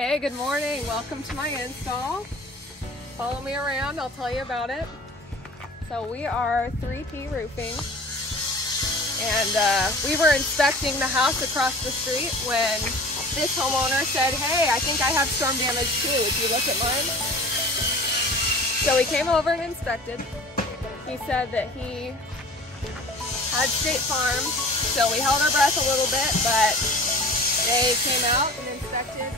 Hey, good morning. Welcome to my install. Follow me around, I'll tell you about it. So we are 3P Roofing, and we were inspecting the house across the street when this homeowner said, hey, I think I have storm damage too. Would you look at mine? So we came over and inspected. He said that he had State Farm, so we held our breath a little bit, but they came out and inspected themselves.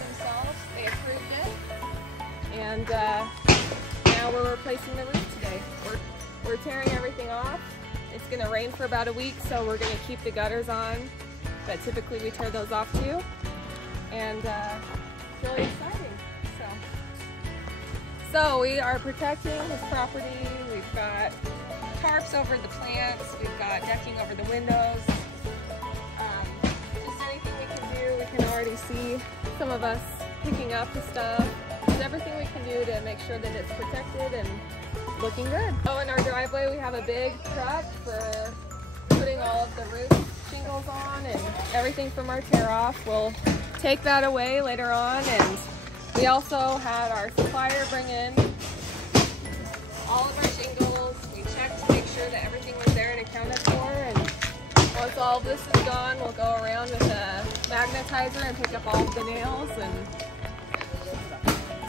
They approved it, and now we're replacing the roof today. We're tearing everything off. It's going to rain for about a week, so we're going to keep the gutters on, but typically we tear those off too, and it's really exciting. So we are protecting this property. We've got tarps over the plants. We've got decking over the windows. Just anything we can do. We can already see some of us picking up the stuff. Just everything we can do to make sure that it's protected and looking good. Oh, in our driveway we have a big truck for putting all of the roof shingles on and everything from our tear off. We'll take that away later on, and we also had our supplier bring in all of our shingles. We checked to make sure that everything was there and accounted for, and once all of this is gone, we'll go around with a magnetizer and pick up all of the nails. And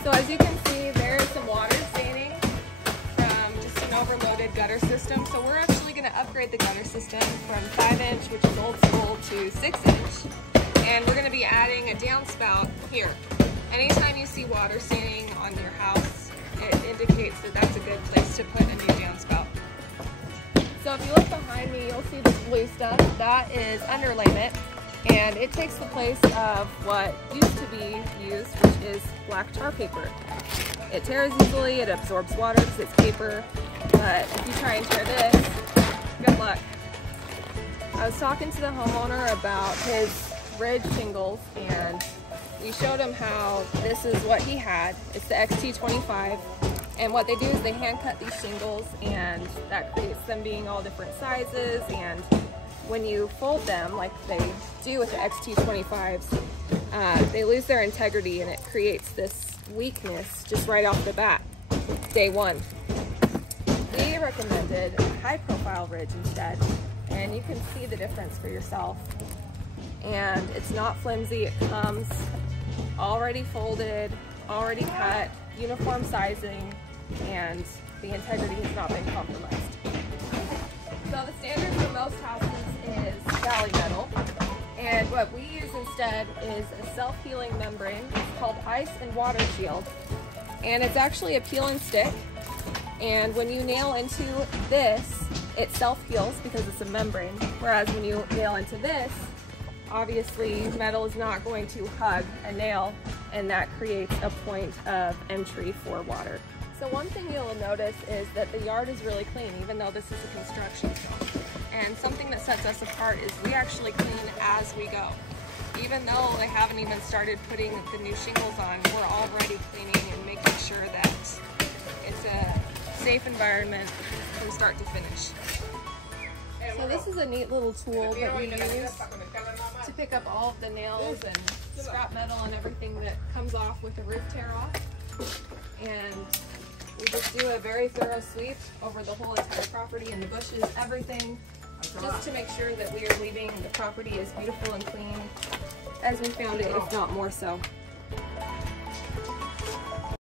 so as you can see, there is some water staining from just an overloaded gutter system. So we're actually going to upgrade the gutter system from 5-inch, which is old school, to 6-inch. And we're going to be adding a downspout here. Anytime you see water staining on your house, it indicates that that's a good place to put a new downspout. So if you look behind me, you'll see this blue stuff. That is underlayment, and it takes the place of what used to be used, which is black tar paper. It tears easily, it absorbs water because it's paper, but if you try and tear this, good luck. I was talking to the homeowner about his ridge shingles, and we showed him how this is what he had. It's the XT25, and what they do is they hand cut these shingles, and that creates them being all different sizes, and when you fold them like they do with the XT25s, they lose their integrity, and it creates this weakness just right off the bat, day one. We recommended a high profile ridge instead, and you can see the difference for yourself. And it's not flimsy, it comes already folded, already cut, uniform sizing, and the integrity has not been compromised. So the standard for most houses is valley metal, and what we use instead is a self-healing membrane. It's called Ice and Water Shield, and it's actually a peel and stick, and when you nail into this, it self-heals because it's a membrane, whereas when you nail into this, obviously metal is not going to hug a nail, and that creates a point of entry for water. So one thing you'll notice is that the yard is really clean, even though this is a construction zone. And something that sets us apart is we actually clean as we go. Even though they haven't even started putting the new shingles on, we're already cleaning and making sure that it's a safe environment from start to finish. So this is a neat little tool that we use to pick up all of the nails and scrap metal and everything that comes off with a roof tear off. And we just do a very thorough sweep over the whole entire property and the bushes, everything, just to make sure that we are leaving the property as beautiful and clean as we found it, if not more so.